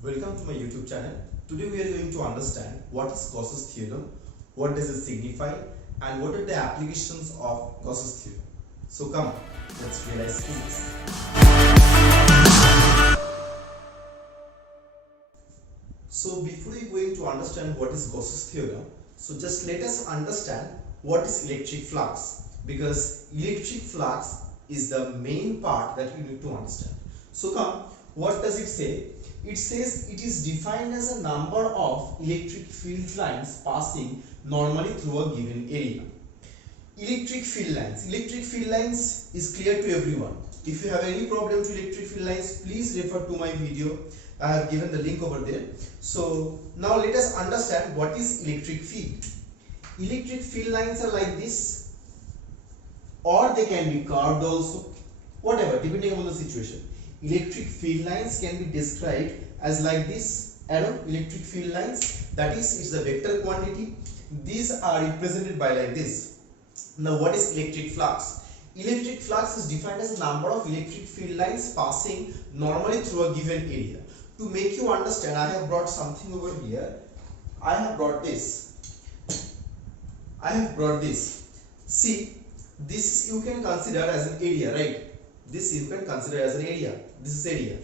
Welcome to my YouTube channel. Today we are going to understand what is Gauss's theorem, what does it signify, and what are the applications of Gauss's theorem. So come, let's realize physics. So before we going to understand what is Gauss's theorem, so just let us understand what is electric flux, because electric flux is the main part that you need to understand. So come, what does it say? It says it is defined as a number of electric field lines passing normally through a given area. Electric field lines is clear to everyone. If you have any problem to electric field lines, please refer to my video. I have given the link over there. So now let us understand what is electric field. Electric field lines are like this, or they can be curved also, whatever, depending upon the situation. Electric field lines can be described as like this arrow. Electric field lines, that is, it's a vector quantity. These are represented by like this. Now what is electric flux? Electric flux is defined as a number of electric field lines passing normally through a given area. To make you understand, I have brought something over here. I have brought this. See, this you can consider as an area, right? This you can consider as an area. This is area.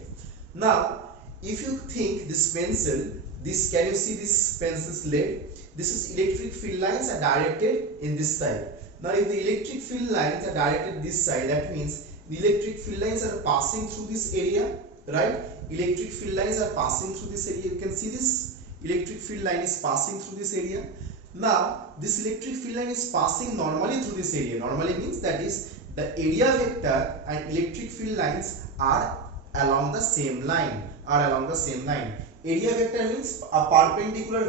Now, if you think this pencil, this, can you see this pencil's lead? This is electric field lines are directed in this side. Now, if the electric field lines are directed this side, that means the electric field lines are passing through this area, right? Electric field lines are passing through this area. You can see this electric field line is passing through this area. Now, this electric field line is passing normally through this area. Normally means that is the area vector and electric field lines are along the same line. Area vector means a perpendicular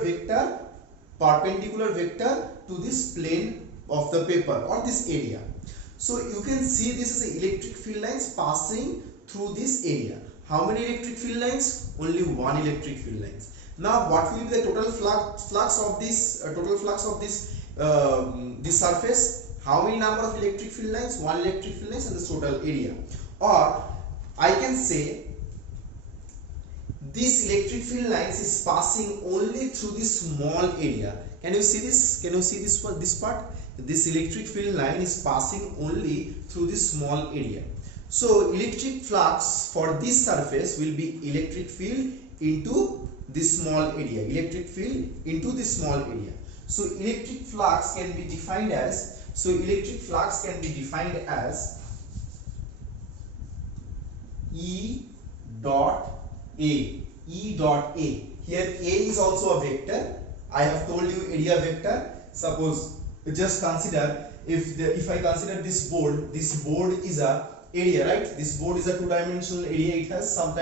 vector to this plane of the paper or this area. So you can see this is electric field lines passing through this area. How many electric field lines? Only one electric field lines. Now what will be the total flux of this this surface? How many number of electric field lines? One electric field lines and this total area. Or I can say this electric field lines is passing only through this small area. Can you see this? This part? This electric field line is passing only through this small area. So electric flux for this surface will be electric field into this small area. So electric flux can be defined as E dot A. Here A is also a vector. I have told you area vector. Suppose just consider if I consider this board is a area, right? This board is a two-dimensional area. It has some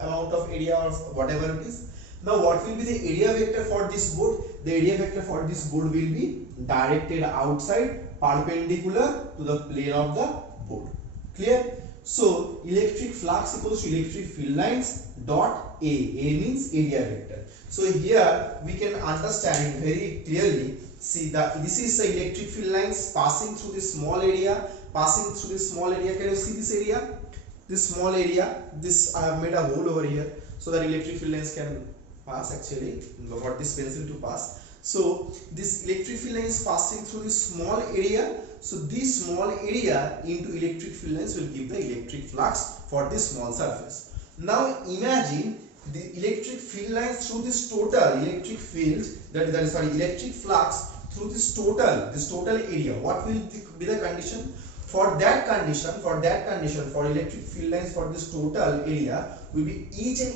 amount of area or whatever it is. Now what will be the area vector for this board? The area vector for this board will be directed outside, perpendicular to the plane of the board. Clear? So electric flux equals to electric field lines dot A. A means area vector. So here we can understand it very clearly. See that this is the electric field lines passing through this small area. Can you see this area? This small area. This I have made a hole over here so that electric field lines can pass actually. For this pencil to pass. So this electric field line is passing through this small area. So this small area into electric field lines will give the electric flux for this small surface. Now imagine the electric field lines through this total electric field electric flux through this total area. What will be the condition? For that condition for electric field lines for this total area will be from each and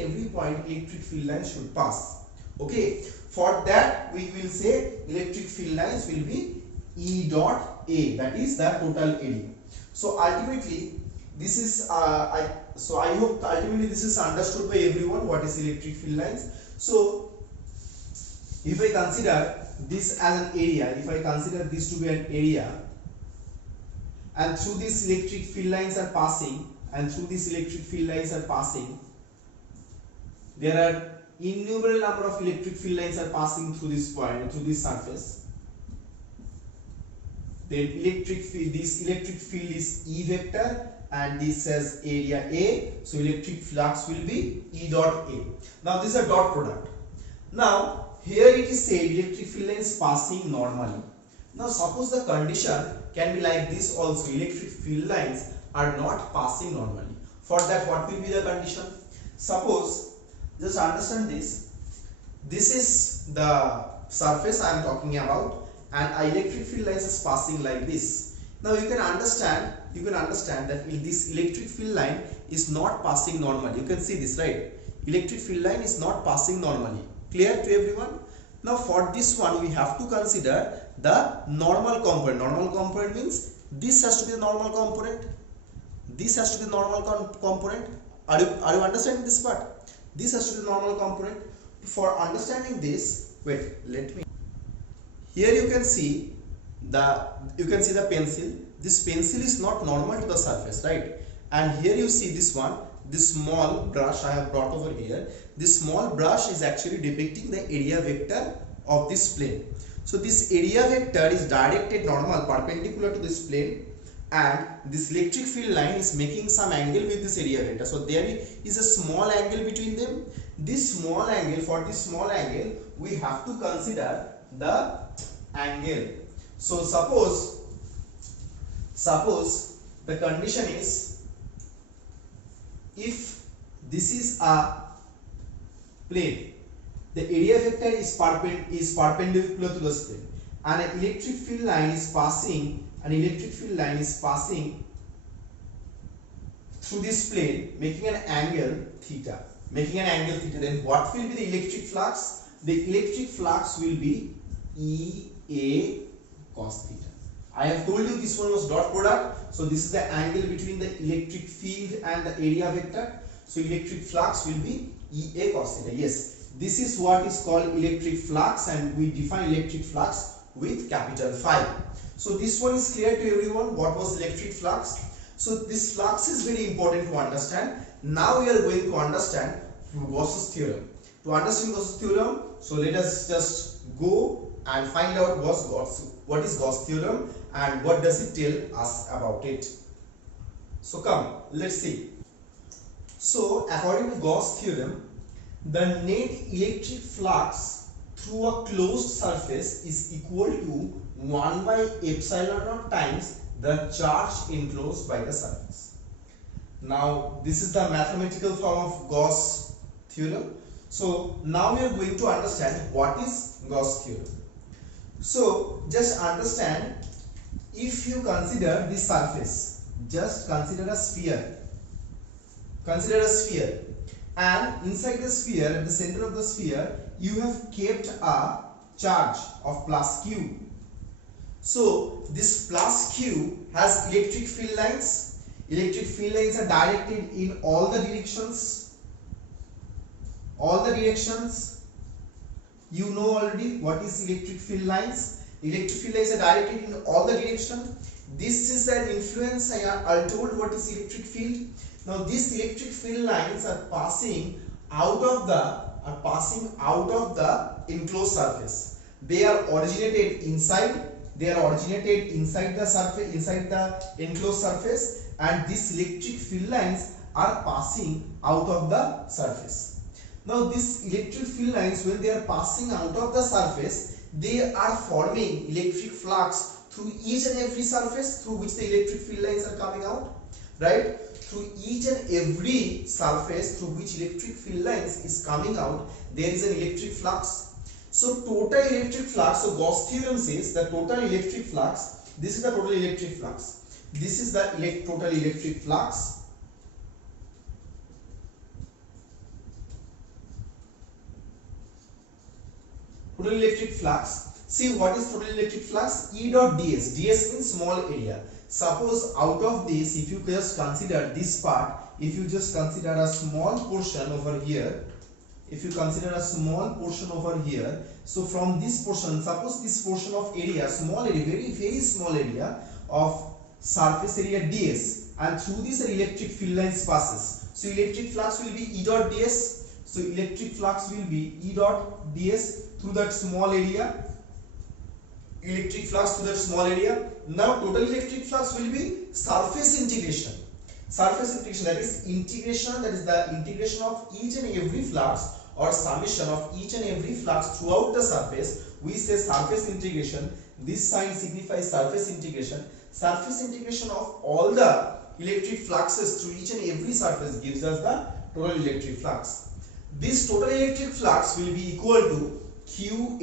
every point electric field lines should pass. Okay, for that we will say electric field lines will be E dot A, that is the total area. So ultimately this is I hope ultimately this is understood by everyone what is electric field lines. So if I consider this as an area, if I consider this to be an area, and through these electric field lines are passing, there are innumerable number of electric field lines are passing through this point, through this surface. Then this electric field is E vector and this says area A, so electric flux will be E dot A. Now this is a dot product. Now here it is said electric field line is passing normally. Now suppose the condition can be like this also, electric field lines are not passing normally. For that, what will be the condition? Suppose, just understand this. This is the surface I am talking about, and electric field lines is passing like this. Now you can understand that this electric field line is not passing normally. You can see this, right? Electric field line is not passing normally. Clear to everyone? Now for this one we have to consider the normal component. Normal component means this has to be the normal component. This has to be the normal component. Are you understanding this part? This has to be the normal component. For understanding this, wait, let me. Here you can see the pencil. This pencil is not normal to the surface, right? And here you see this one, this small brush I have brought over here. This small brush is actually depicting the area vector of this plane. So this area vector is directed normal perpendicular to this plane, and this electric field line is making some angle with this area vector. So there is a small angle between them. This small angle, for this small angle we have to consider the angle. So suppose the condition is, if this is a plane, the area vector is perpendicular to the plane, and an electric field line is passing through this plane, making an angle theta. Then what will be the electric flux? The electric flux will be EA cos theta. I have told you this one was dot product, so this is the angle between the electric field and the area vector. So electric flux will be EA cos theta. Yes, this is what is called electric flux, and we define electric flux with capital Phi. So this one is clear to everyone, what was electric flux. So this flux is very important to understand. Now we are going to understand Gauss's theorem. To understand Gauss's theorem, so let us just go and find out what is Gauss theorem and what does it tell us about it. So come, let's see. So according to Gauss theorem, the net electric flux through a closed surface is equal to 1 by epsilon naught times the charge enclosed by the surface. Now this is the mathematical form of Gauss theorem. So now we are going to understand what is Gauss theorem. So just understand, if you consider this surface, just consider a sphere. And inside the sphere, at the center of the sphere, you have kept a charge of plus q. So this plus q has electric field lines. Electric field lines are directed in all the directions. You know already what is electric field lines. Electric field lines are directed in all the directions. This is an influence. I told what is electric field. Now these electric field lines are passing out of the enclosed surface. They are originated inside the surface, inside the enclosed surface, and these electric field lines are passing out of the surface. Now these electric field lines, when they are passing out of the surface, they are forming electric flux through each and every surface through which the electric field lines are coming out, right? Through each and every surface through which electric field lines is coming out, there is an electric flux. So total electric flux, so Gauss theorem says the total electric flux, this is the total electric flux. This is the total electric flux. Total electric flux. See what is total electric flux? E dot ds. Ds means small area. Suppose out of this, if you just consider this part, if you just consider a small portion over here, so from this portion, suppose this portion of area, small area, very very small area of surface area ds, and through this electric field lines passes. So electric flux will be E dot ds. So electric flux will be E dot ds through that small area. Now total electric flux will be surface integration. Surface integration, that is integration, that is the integration of each and every flux or summation of each and every flux throughout the surface. We say surface integration. This sign signifies surface integration. Surface integration of all the electric fluxes through each and every surface gives us the total electric flux. This total electric flux will be equal to Q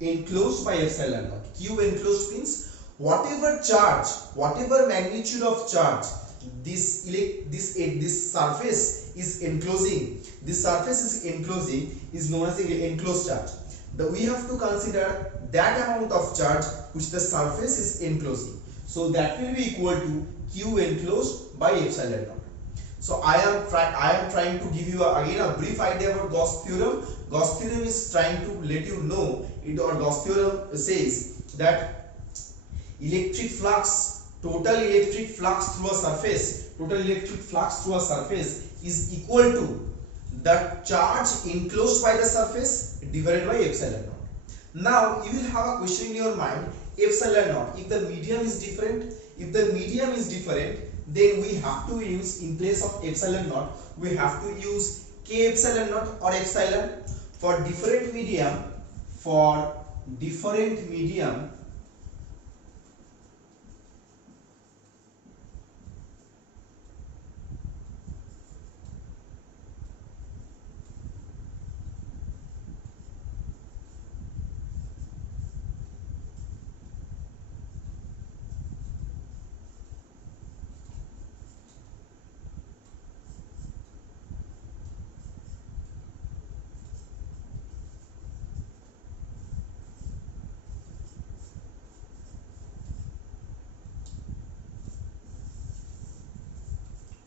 enclosed by epsilon naught. Q enclosed means whatever charge, whatever magnitude of charge this surface is enclosing, is known as the enclosed charge. We have to consider that amount of charge which the surface is enclosing. So that will be equal to Q enclosed by epsilon naught. So I am trying to give you again a brief idea about Gauss theorem. Gauss theorem is trying to let you know it, or Gauss theorem says that electric flux, total electric flux through a surface is equal to the charge enclosed by the surface divided by epsilon naught. Now you will have a question in your mind, epsilon naught, if the medium is different, then we have to use, in place of epsilon naught, we have to use k epsilon naught or epsilon. For different medium,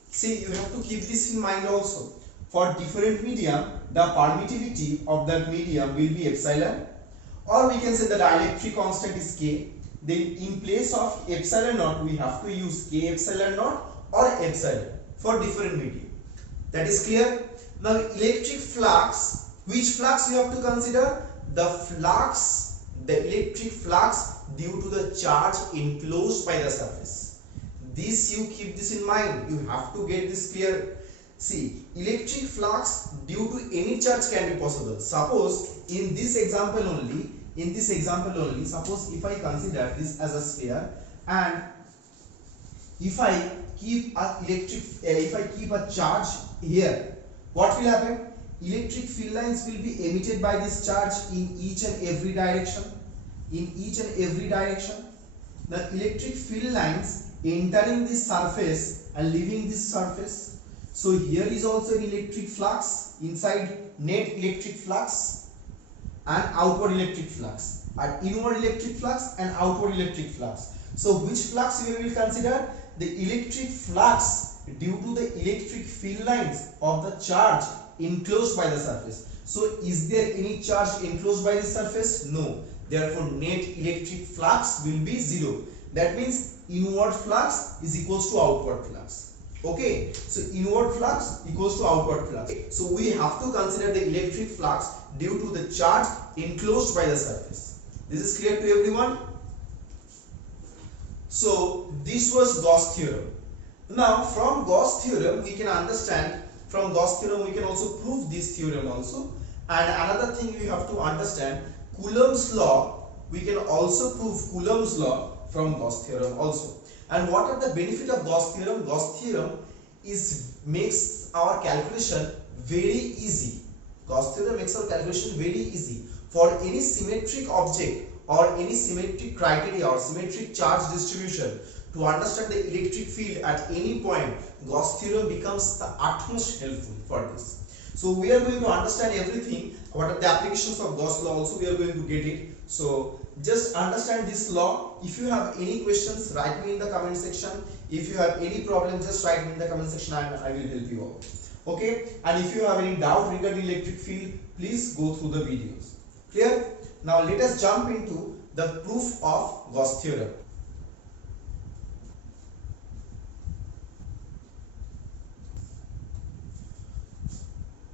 see, you have to keep this in mind also. For different medium, the permittivity of that medium will be epsilon, or we can say the dielectric constant is K. Then in place of epsilon naught, we have to use K epsilon naught or epsilon for different medium. That is clear? Now electric flux, which flux we have to consider? The electric flux due to the charge enclosed by the surface. This, you keep this in mind, you have to get this clear. See, electric flux due to any charge can be possible. Suppose in this example only, suppose if I consider this as a sphere, and if I keep a charge here, what will happen? Electric field lines will be emitted by this charge in each and every direction. The electric field lines entering this surface and leaving this surface. So here is also an electric flux inside, net electric flux and outward electric flux, and inward electric flux and outward electric flux. So which flux we will consider? The electric flux due to the electric field lines of the charge enclosed by the surface. So is there any charge enclosed by the surface? No. Therefore net electric flux will be 0. That means inward flux is equals to outward flux. Okay, so inward flux equals to outward flux. So we have to consider the electric flux due to the charge enclosed by the surface. This is clear to everyone? So this was Gauss theorem. Now from Gauss theorem we can understand, from Gauss theorem we can also prove this theorem also. And another thing we have to understand, Coulomb's law, we can also prove Coulomb's law from Gauss theorem also. And what are the benefit of Gauss theorem? Gauss theorem makes our calculation very easy. Gauss theorem makes our calculation very easy. For any symmetric object or any symmetric criteria or symmetric charge distribution, to understand the electric field at any point, Gauss theorem becomes the utmost helpful for this. So we are going to understand everything. What are the applications of Gauss law also, we are going to get it. So just understand this law. If you have any questions, write me in the comment section. If you have any problem, just write me in the comment section and I will help you out. Okay, and if you have any doubt regarding electric field, please go through the videos. Clear? Now let us jump into the proof of Gauss theorem.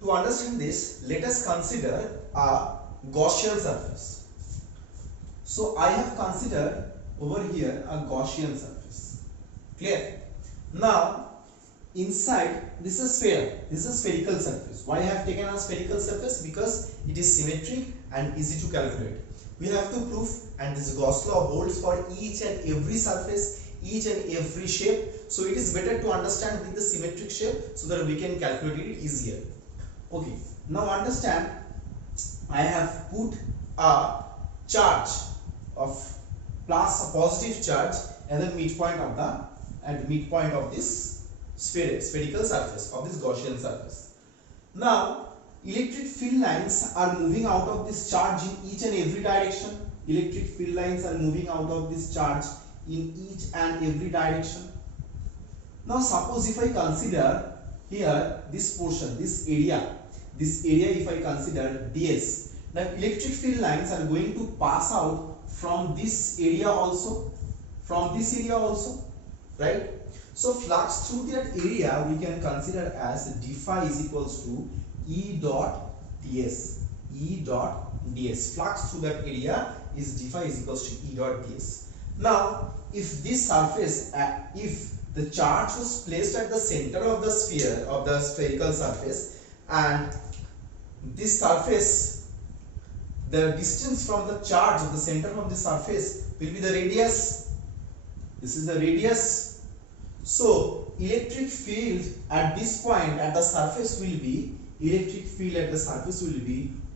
To understand this, let us consider a Gaussian surface. So I have considered over here a Gaussian surface. Clear? Now inside this is a sphere, this is a spherical surface. Why I have taken a spherical surface? Because it is symmetric and easy to calculate. We have to prove, and this Gauss law holds for each and every surface, each and every shape. So it is better to understand with the symmetric shape so that we can calculate it easier. Okay, now understand, I have put a charge of plus a positive charge at the midpoint of this spherical surface of this Gaussian surface. Now electric field lines are moving out of this charge in each and every direction. Electric field lines are moving out of this charge in each and every direction. Now suppose if I consider here this portion, this area if I consider ds, now electric field lines are going to pass out from this area also, right? So flux through that area we can consider as d phi is equals to E dot ds. Flux through that area is d phi is equals to E dot ds. Now if this surface, if the charge was placed at the center of the sphere, of the spherical surface, and this surface, the distance from the charge of the center of the surface will be the radius. This is the radius. So electric field at this point at the surface will be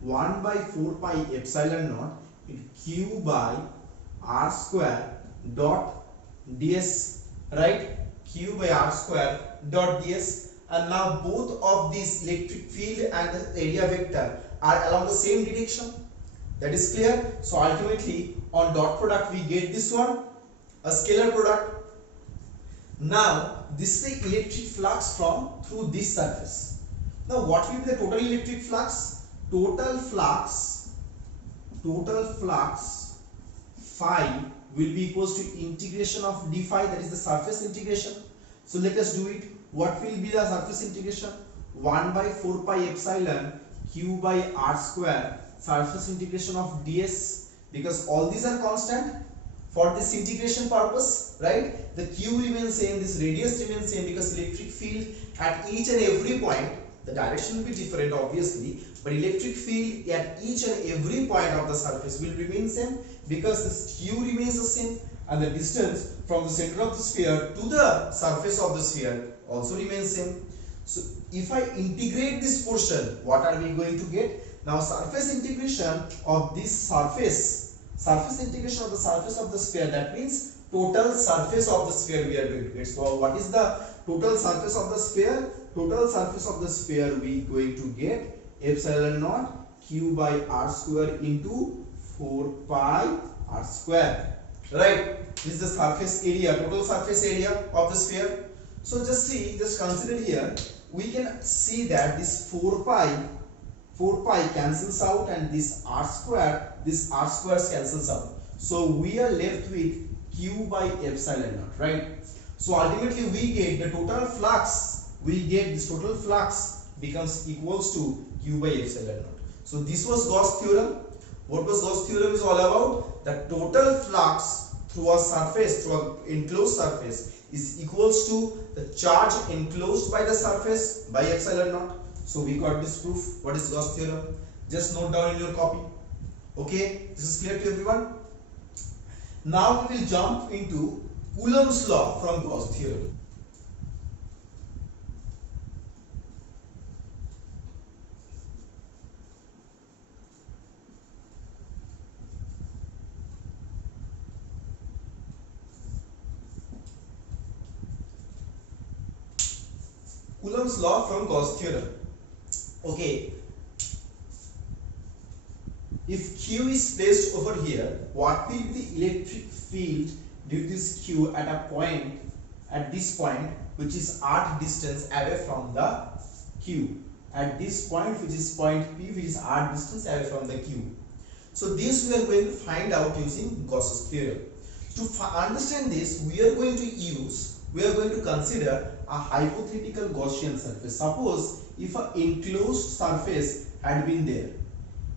1 by 4 pi epsilon naught q by r square dot ds, right? Q by r square dot ds. And now both of these electric field and the area vector are along the same direction. That is clear. So ultimately on dot product we get this one, a scalar product. Now this is the electric flux through this surface. Now what will be the total electric flux? Total flux phi will be equals to integration of d phi, that is the surface integration. So let us do it. What will be the surface integration? 1 by 4 pi epsilon q by r square surface integration of ds, because all these are constant for this integration purpose, right? The q remains same, this radius remains same, because electric field at each and every point, the direction will be different obviously, but electric field at each and every point of the surface will remain same, because this q remains the same, and the distance from the center of the sphere to the surface of the sphere also remains same. So if I integrate this portion, what are we going to get? Now surface integration of this surface integration of the surface of the sphere, that means total surface of the sphere we are going to get. So what is the total surface of the sphere? Total surface of the sphere we are going to get epsilon naught q by r square into 4 pi r square, right? This is the surface area, total surface area of the sphere. So just consider here, we can see that this 4 pi cancels out, and this r square cancels out. So we are left with q by epsilon naught, right? So ultimately we get the total flux, this total flux becomes equals to q by epsilon naught. So this was Gauss theorem. What was Gauss theorem is all about? The total flux through a surface, through an enclosed surface, is equals to the charge enclosed by the surface by epsilon naught. So we got this proof. What is Gauss theorem? Just note down in your copy. Okay, this is clear to everyone. Now we will jump into Coulomb's law from Gauss theorem. Coulomb's law from Gauss theorem. Okay, if q is placed over here, what will be the electric field due to this q at this point which is r distance away from the q, at this point which is point p, which is r distance away from the q. So this we are going to find out using Gauss's theorem. To understand this, we are going to consider a hypothetical Gaussian surface. Suppose if an enclosed surface had been there.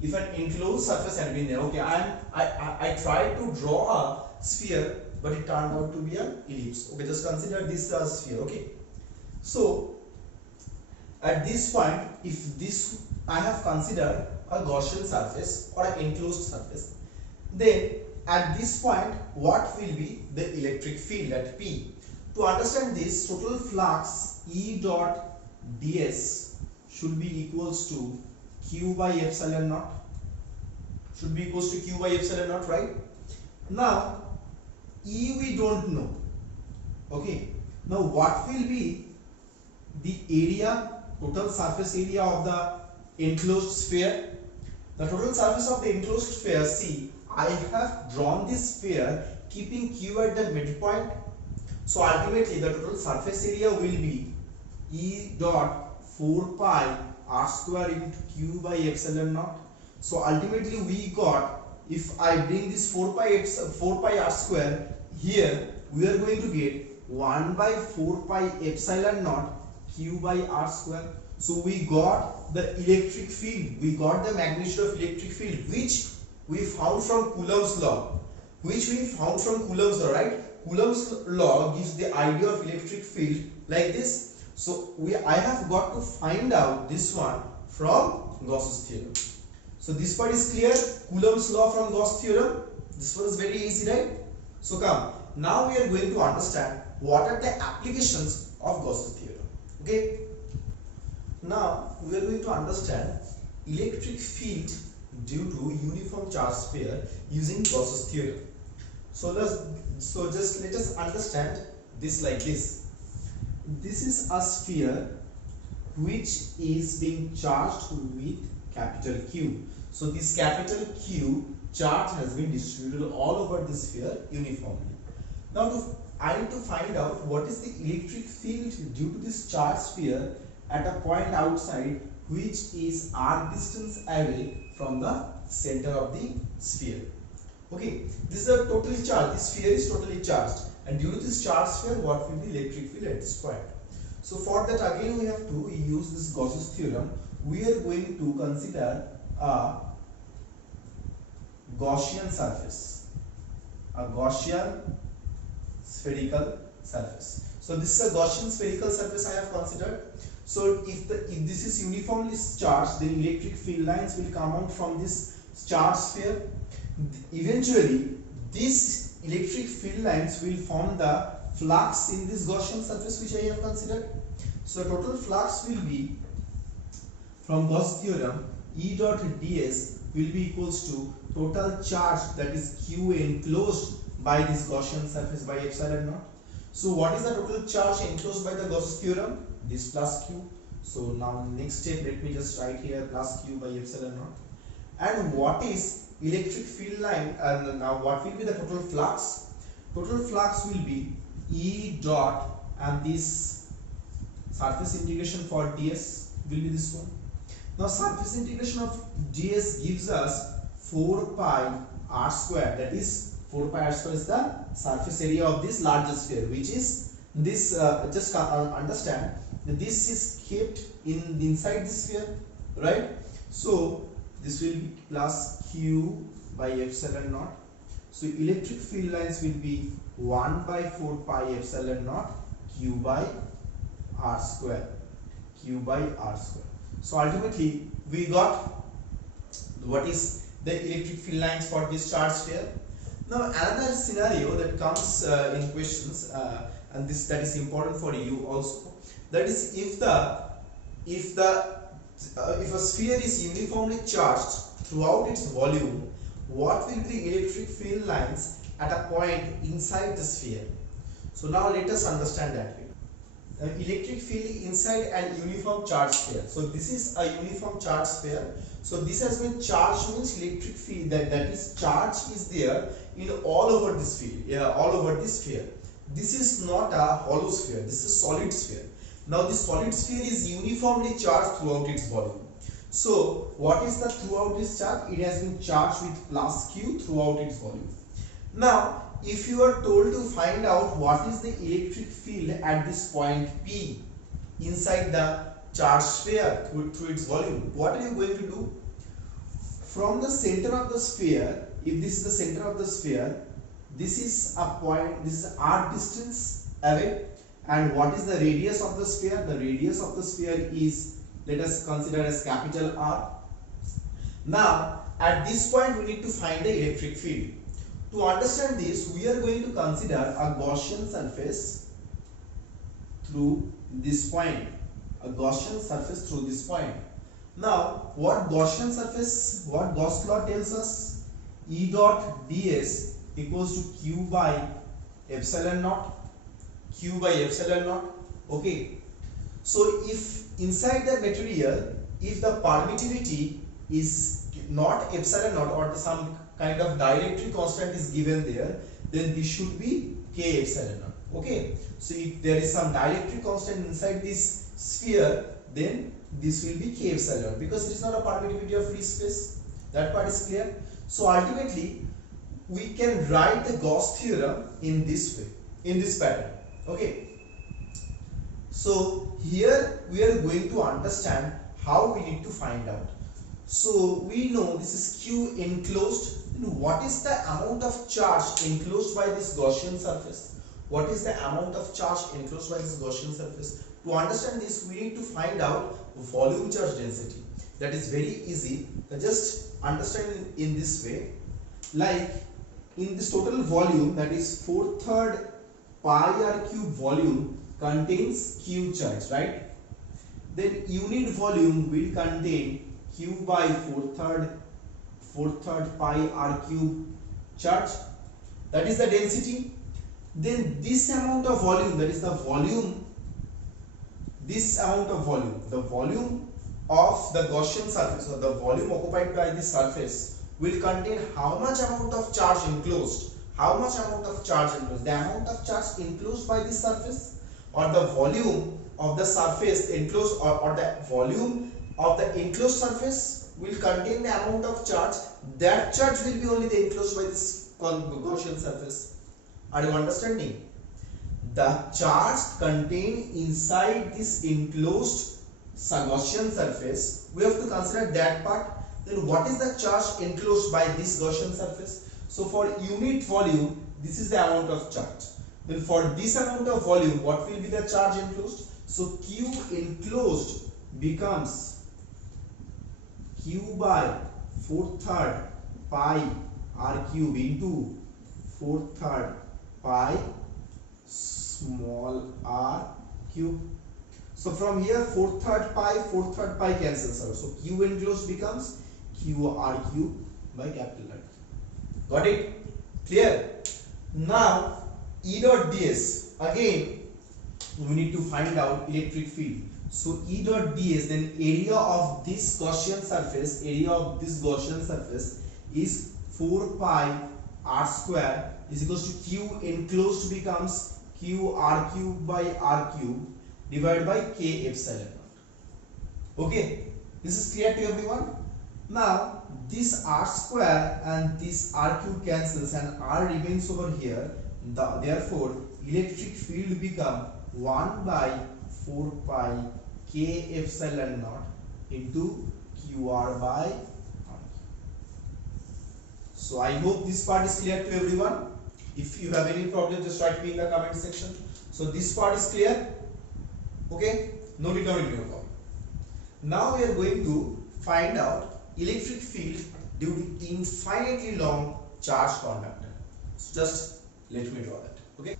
Okay, I tried to draw a sphere, but it turned out to be an ellipse. Okay, just consider this as sphere. Okay, So at this point, if this I have considered a Gaussian surface or an enclosed surface, then at this point what will be the electric field at P? To understand this, total flux E dot ds should be equals to Q by epsilon naught. Should be equals to Q by epsilon naught, right? Now E we don't know. Okay. Now what will be the area, total surface area of the enclosed sphere? The total surface of the enclosed sphere, see, I have drawn this sphere keeping Q at the midpoint. So ultimately the total surface area will be E dot 4 pi r square into Q by epsilon naught. So ultimately we got, if I bring this 4 pi r square here, we are going to get 1 by 4 pi epsilon naught Q by r square. So we got the electric field, we got the magnitude of electric field, which we found from Coulomb's law. Right? Coulomb's law gives the idea of electric field like this. So I have got to find out this one from Gauss's theorem. So this part is clear. Coulomb's law from Gauss theorem. This one is very easy, right? So come. Now we are going to understand what are the applications of Gauss's theorem. Okay. Now we are going to understand electric field due to uniform charge sphere using Gauss's theorem. So just let us understand this like this. This is a sphere which is being charged with capital Q. So this capital Q charge has been distributed all over the sphere uniformly. Now I need to find out what is the electric field due to this charge sphere at a point outside which is r distance away from the center of the sphere. Okay, this is a totally charged, this sphere is totally charged, and due to this charge sphere, what will be electric field at this point? So for that again we have to use this Gauss's theorem. We are going to consider a Gaussian surface, a Gaussian spherical surface. So this is a Gaussian spherical surface I have considered. So if this is uniformly charged, then electric field lines will come out from this charged sphere. Eventually, these electric field lines will form the flux in this Gaussian surface which I have considered. So total flux will be, from Gauss theorem, E dot ds will be equals to total charge, that is Q enclosed by this Gaussian surface by epsilon naught. So what is the total charge enclosed by the Gauss theorem? This plus Q. So now next step, let me just write here plus Q by epsilon naught. And what is electric field line, and now what will be the total flux? Total flux will be E dot, and this surface integration for ds will be this one. Now surface integration of ds gives us 4 pi r square, that is 4 pi r square is the surface area of this larger sphere, which is this, just understand that this is kept inside the sphere, right? So this will be plus Q by epsilon naught. So electric field lines will be 1 by 4 pi epsilon naught Q by r square. Q by r square. So ultimately we got what is the electric field lines for this charge sphere. Now another scenario that comes in questions, and that is important for you also, that is if a sphere is uniformly charged throughout its volume, what will be the electric field lines at a point inside the sphere? So now let us understand that. Electric field inside an uniform charge sphere. So this is a uniform charge sphere. So this has been charged, means electric field, that is charge is there in all over this field, all over this sphere. This is not a hollow sphere, this is solid sphere. Now this solid sphere is uniformly charged throughout its volume. So what is the throughout this charge? It has been charged with plus Q throughout its volume. Now if you are told to find out what is the electric field at this point P inside the charged sphere through its volume, what are you going to do? From the center of the sphere, if this is the center of the sphere, this is a point, this is r distance away, And what is the radius of the sphere? The radius of the sphere is, let us consider as capital R. Now at this point we need to find the electric field. To understand this, we are going to consider a Gaussian surface through this point. A Gaussian surface through this point. Now what Gaussian surface, what Gauss law tells us? E dot ds equals to q by epsilon naught. Q by epsilon naught. Okay, so if inside the material, if the permittivity is not epsilon naught or some kind of dielectric constant is given there, then this should be k epsilon naught. Okay, so if there is some dielectric constant inside this sphere, then this will be k epsilon, because it is not a permittivity of free space. That part is clear. So ultimately we can write the Gauss theorem in this way, in this pattern. Okay, so here we are going to understand how we need to find out. So we know this is q enclosed. What is the amount of charge enclosed by this Gaussian surface? What is the amount of charge enclosed by this Gaussian surface? To understand this, we need to find out volume charge density. That is very easy. Just understand in this way. Like in this total volume, that is 4/3 pi r cube volume contains q charge, right? Then unit volume will contain q by 4/3 pi r cube charge. That is the density. Then this amount of volume, that is the volume, this amount of volume, the volume of the Gaussian surface, or the volume occupied by this surface, will contain how much amount of charge enclosed. How much amount of charge enclosed? The amount of charge enclosed by this surface, or the volume of the surface enclosed, or the volume of the enclosed surface will contain the amount of charge. That charge will be only the enclosed by this Gaussian surface. Are you understanding? The charge contained inside this enclosed Gaussian surface, we have to consider that part. Then what is the charge enclosed by this Gaussian surface? So for unit volume, this is the amount of charge. Then for this amount of volume, what will be the charge enclosed? So q enclosed becomes q by 4/3 pi r cube into 4/3 pi small r cube. So from here 4/3 pi cancels out. So q enclosed becomes q r cube by capital R. Got it? Clear? Now E dot ds, again we need to find out electric field. So E dot ds, then area of this Gaussian surface, is 4 pi r square is equals to q enclosed becomes q r cube by r cube divided by k epsilon naught. Okay, this is clear to everyone. Now this r square and this r cube cancels and r remains over here. Therefore electric field become 1 by 4 pi k epsilon naught into qr by r. So I hope this part is clear to everyone. If you have any problem, just write me in the comment section. So this part is clear. Okay, no return in your problem. Now we are going to find out electric field due to infinitely long charge conductor. So just let me draw that. Okay,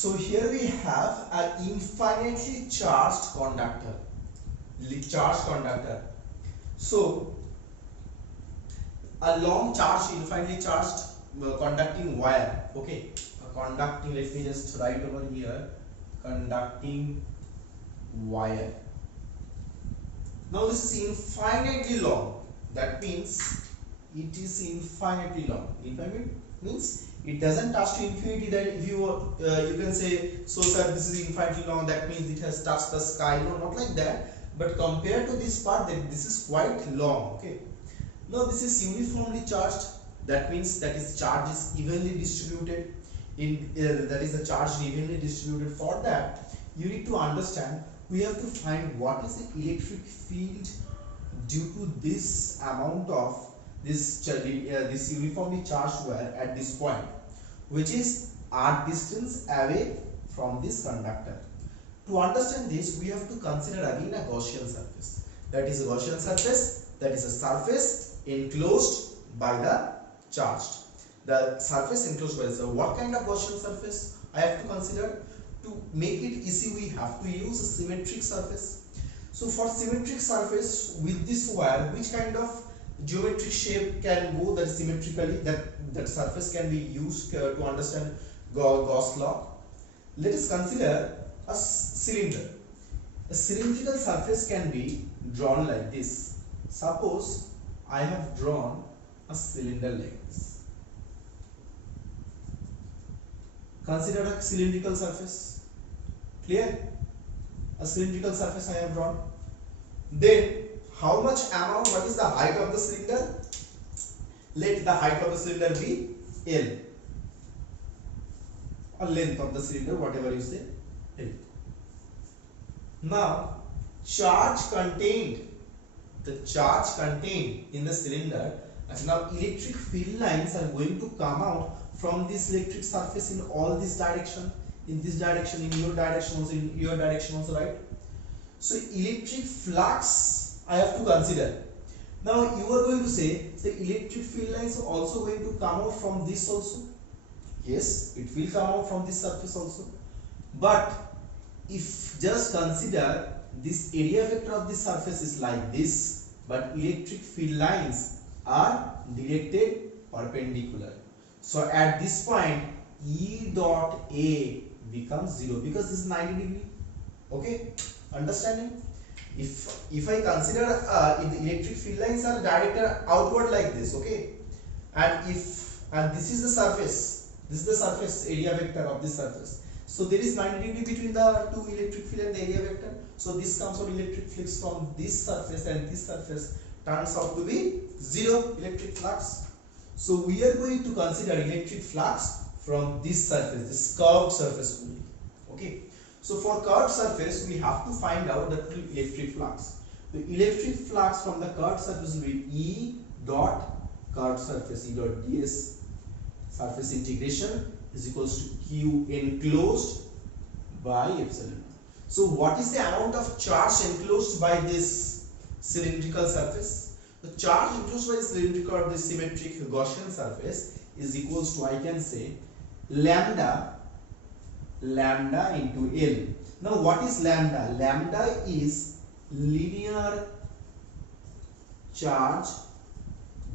so here we have an infinitely charged conductor. So a long charged, infinitely charged conducting wire. Okay, conducting, let me just write over here, conducting wire. Now this is infinitely long. That means it is infinitely long. Infinite means it doesn't touch to infinity. That if you can say, so sir, this is infinitely long, that means it has touched the sky. No, not like that. But compared to this part, that this is quite long. Okay. Now this is uniformly charged. That means that is charge is evenly distributed. That is the charge evenly distributed. For that, you need to understand, we have to find what is the electric field due to this amount of this uniformly charged wire at this point, which is r distance away from this conductor. To understand this, we have to consider again a Gaussian surface. That is a Gaussian surface, that is a surface enclosed by the charged. The surface enclosed by the, so what kind of Gaussian surface I have to consider? To make it easy, we have to use a symmetric surface. So for symmetric surface with this wire, which kind of geometric shape can go that symmetrically, that surface can be used to understand Gauss law? Let us consider a cylinder. A cylindrical surface can be drawn like this. Suppose I have drawn a cylinder like this. Consider a cylindrical surface. Clear? A cylindrical surface I have drawn. Then how much amount, what is the height of the cylinder? Let the height of the cylinder be L, or length of the cylinder, whatever you say, L. Now the charge contained in the cylinder, and now electric field lines are going to come out from this electric surface in all this direction, in this direction, in your direction also, in your direction also, right? So electric flux I have to consider. Now you are going to say the electric field lines are also going to come out from this also. Yes, it will come out from this surface also. But if just consider this area vector of this surface is like this, but electric field lines are directed perpendicular. So at this point E dot A becomes 0 because this is 90 degree. Okay, understanding? If I consider if the electric field lines are directed outward like this, okay, and this is the surface, this is the surface area vector of this surface. So there is 90 degree between the two electric field and the area vector. So this comes out electric flux from this surface, and this surface turns out to be 0 electric flux. So we are going to consider electric flux from this surface, this curved surface only. Okay. So for curved surface, we have to find out the electric flux. The electric flux from the curved surface will be E dot curved surface, E dot ds surface integration is equals to Q enclosed by epsilon. So what is the amount of charge enclosed by this cylindrical surface? The charge enclosed by the cylindrical or the symmetric Gaussian surface is equals to, I can say, lambda into L. Now what is lambda? Lambda is linear charge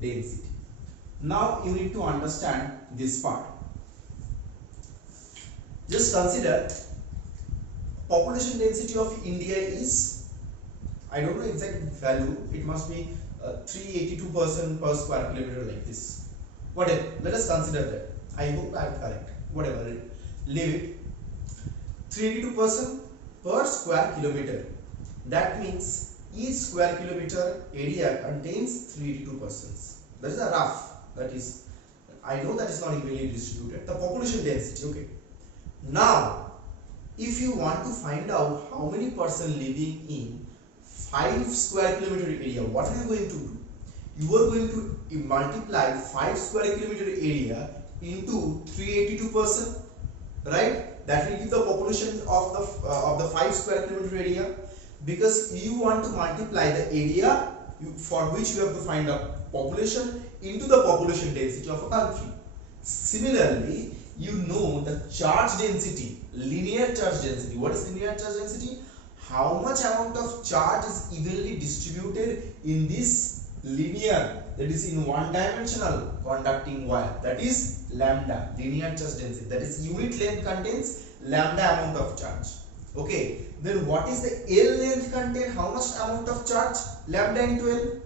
density. Now you need to understand this part. Just consider population density of India is, I don't know exact value, it must be 382 person per square kilometer like this. Whatever, let us consider that. I hope I am correct. Whatever, leave it. 382 person per square kilometer. That means each square kilometer area contains 382 persons. That is a rough. That is, I know that is not evenly distributed. The population density. Okay. Now, if you want to find out how many persons living in 5 square kilometer area, what are you going to do? You are going to multiply 5 square kilometer area into 382 person, right? That will give the population of the 5 square kilometer area, because you want to multiply the area for which you have to find a population into the population density of a country. Similarly, you know the charge density, linear charge density. What is linear charge density? How much amount of charge is evenly distributed in this linear, that is in one dimensional conducting wire, that is lambda, linear charge density, that is unit length contains lambda amount of charge. Okay, then what is the L length contain? How much amount of charge? Lambda into L.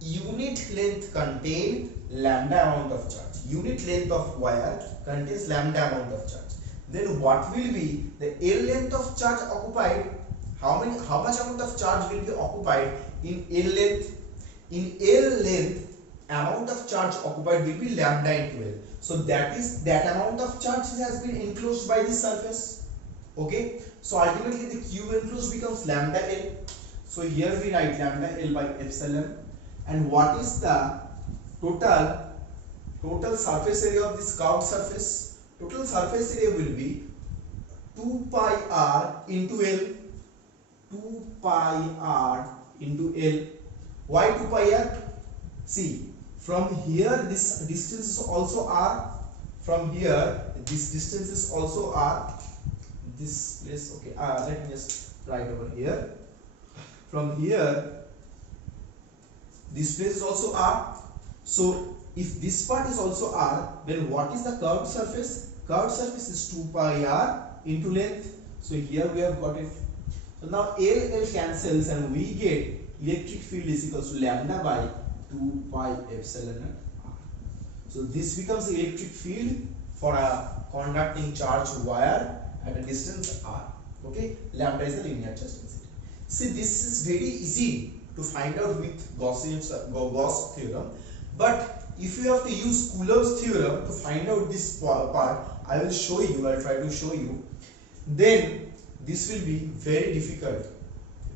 Unit length contain lambda amount of charge. Unit length of wire contains lambda amount of charge. Then what will be the L length of charge occupied? How much amount of charge will be occupied in L length? In L length, amount of charge occupied will be lambda into L. So that is, that amount of charge has been enclosed by this surface. Okay, so ultimately the Q enclosed becomes lambda L. So here we write lambda L by epsilon. And what is the total surface area of this curved surface? Total surface area will be 2 pi r into L. 2 pi r into L. Why 2 pi r? See, from here this distance is also r. From here this distance is also r. This place, okay. Let me just write over here. From here this place is also r. So if this part is also r, then what is the curved surface? Curved surface is 2 pi r into length. So here we have got it. So now L cancels and we get electric field is equals to lambda by 2 pi epsilon naught r. So this becomes the electric field for a conducting charge wire at a distance r. Okay, lambda is the linear charge density. See, this is very easy to find out with Gauss theorem, but if you have to use Coulomb's theorem to find out this part, I will show you. I'll try to show you. Then this will be very difficult.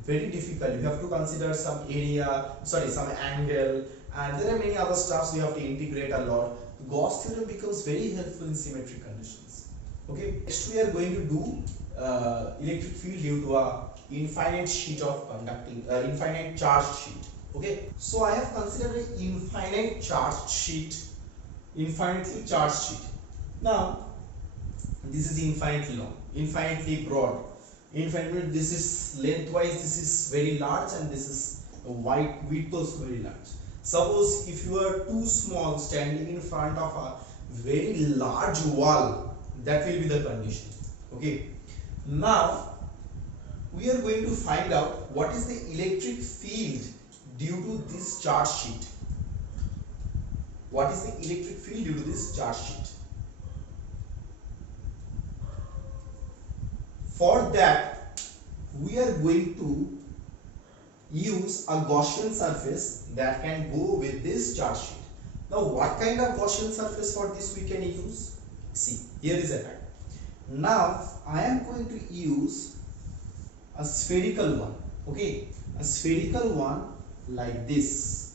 Very difficult. You have to consider some area, some angle, and there are many other stuffs you have to integrate a lot. Gauss theorem becomes very helpful in symmetric conditions. Okay. Next we are going to do electric field due to a infinite sheet of conducting infinite charged sheet. Okay, so I have considered an infinitely charged sheet. Now this is infinitely long, infinitely broad, infinitely, this is lengthwise, this is very large, and this is width also very large. Suppose if you are too small standing in front of a very large wall, that will be the condition. Okay, now we are going to find out what is the electric field due to this charge sheet. What is the electric field due to this charge sheet? For that, we are going to use a Gaussian surface that can go with this charge sheet. Now, what kind of Gaussian surface for this we can use? See, here is a fact. Now, I am going to use a spherical one. Okay, a spherical one like this.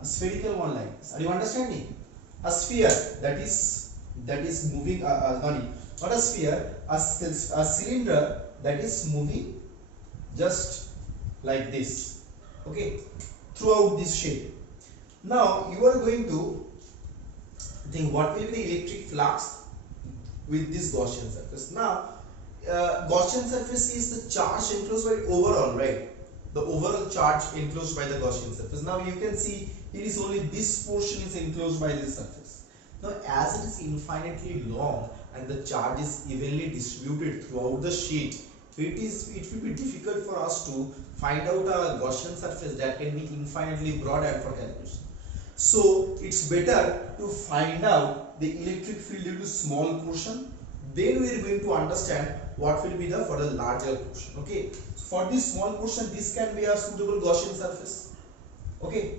A spherical one like this. Are you understanding? A sphere that is moving. Sorry, not a sphere. A cylinder that is moving just like this. Okay, throughout this shape. Now you are going to think what will be the electric flux with this Gaussian surface. Now Gaussian surface is the charge enclosed by overall, right? The overall charge enclosed by the Gaussian surface. Now you can see it is only this portion is enclosed by this surface. Now as it is infinitely long and the charge is evenly distributed throughout the sheet, it will be difficult for us to find out a Gaussian surface that can be infinitely broad and for calculation. So it's better to find out the electric field due to small portion. Then we are going to understand what will be the for the larger portion. Okay, so for this small portion, this can be a suitable Gaussian surface. Okay,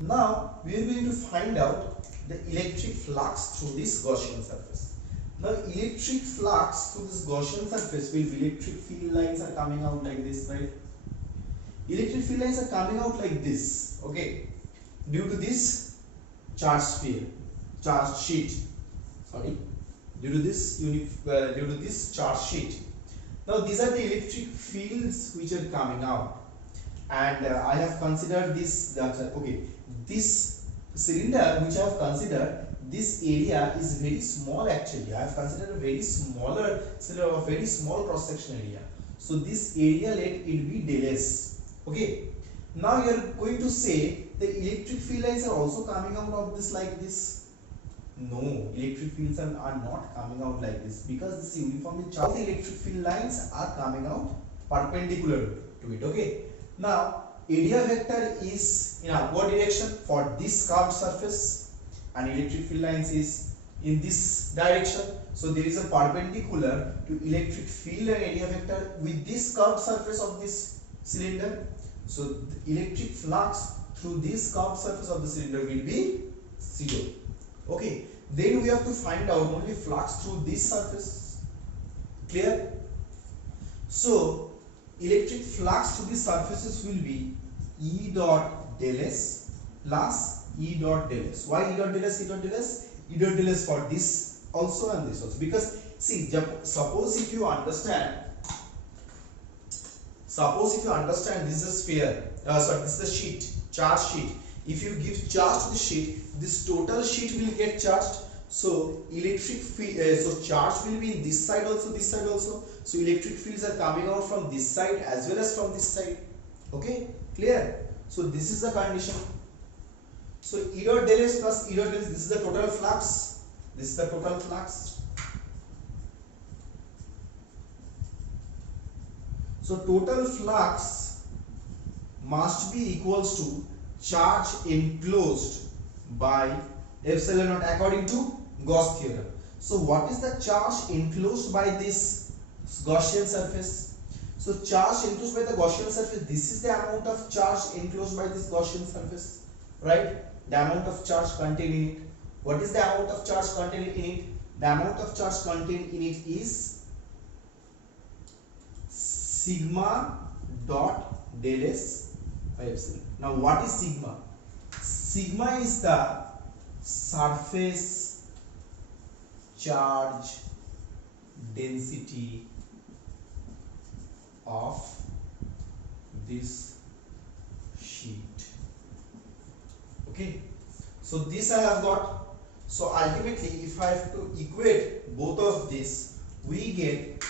now we are going to find out the electric flux through this Gaussian surface. Now electric flux through this Gaussian surface will be electric field lines are coming out like this, right? Electric field lines are coming out like this. Okay, due to this charge sheet. Sorry, due to this charge sheet. Now these are the electric fields which are coming out, and I have considered this. Okay, this cylinder which I have considered, this area is very small actually. I have considered a very smaller cylinder of very small cross section area. So this area, let it be del S. Okay. Now you are going to say the electric field lines are also coming out of this like this. No, electric fields are not coming out like this because this uniformly charged. The electric field lines are coming out perpendicular to it. Okay. Now area vector is in upward direction for this curved surface, and electric field lines is in this direction. So there is a perpendicular to electric field and area vector with this curved surface of this cylinder. So the electric flux through this curved surface of the cylinder will be 0. Okay, then we have to find out only flux through this surface. Clear? So electric flux through these surfaces will be E dot del S plus E dot del S. Why E dot del S? E dot del S? E dot del S for this also and this also, because see, suppose if you understand this is a sphere, sorry, this is a sheet, charge sheet. If you give charge to the sheet, this total sheet will get charged. So electric field, so charge will be in this side also, this side also. So electric fields are coming out from this side as well as from this side. Okay, clear? So this is the condition. So E dot del S plus E dot del S, this is the total flux. This is the total flux. So total flux must be equals to charge enclosed by epsilon naught according to Gauss theorem. So what is the charge enclosed by this Gaussian surface? So charge enclosed by the Gaussian surface, this is the amount of charge enclosed by this Gaussian surface, right? The amount of charge contained in it. What is the amount of charge contained in it? The amount of charge contained in it is sigma dot del S by epsilon. Now what is sigma? Sigma is the surface charge density of this sheet. Okay, so this I have got. So ultimately if I have to equate both of this, we get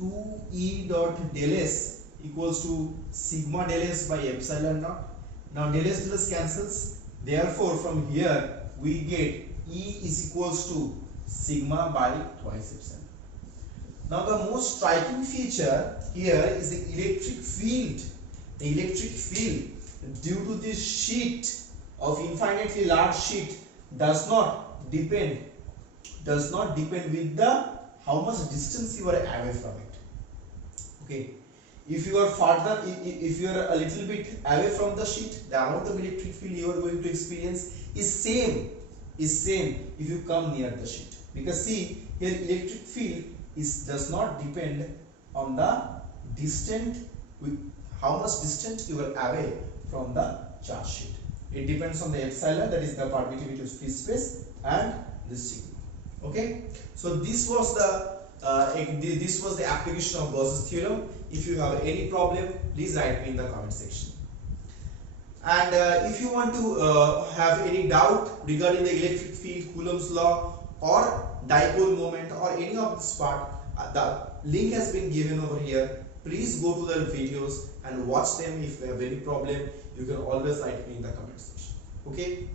2E dot del S equals to sigma del S by epsilon naught. Now del S cancels, therefore from here we get E is equals to sigma by twice epsilon. Now the most striking feature here is the electric field. The electric field due to this sheet of infinitely large sheet does not depend with the how much distance you are away from it. Okay, if you are further, if you are a little bit away from the sheet, the amount of electric field you are going to experience is same if you come near the sheet, because see here electric field does not depend on the distant, how much distant you are away from the charge sheet. It depends on the epsilon, that is the permittivity of free space, and this sigma. Okay, so this was the application of Gauss's theorem. If you have any problem, please write me in the comment section. And if you want to have any doubt regarding the electric field, Coulomb's law, or dipole moment, or any of this part, the link has been given over here. Please go to the videos and watch them. If you have any problem, you can always write me in the comment section. Okay.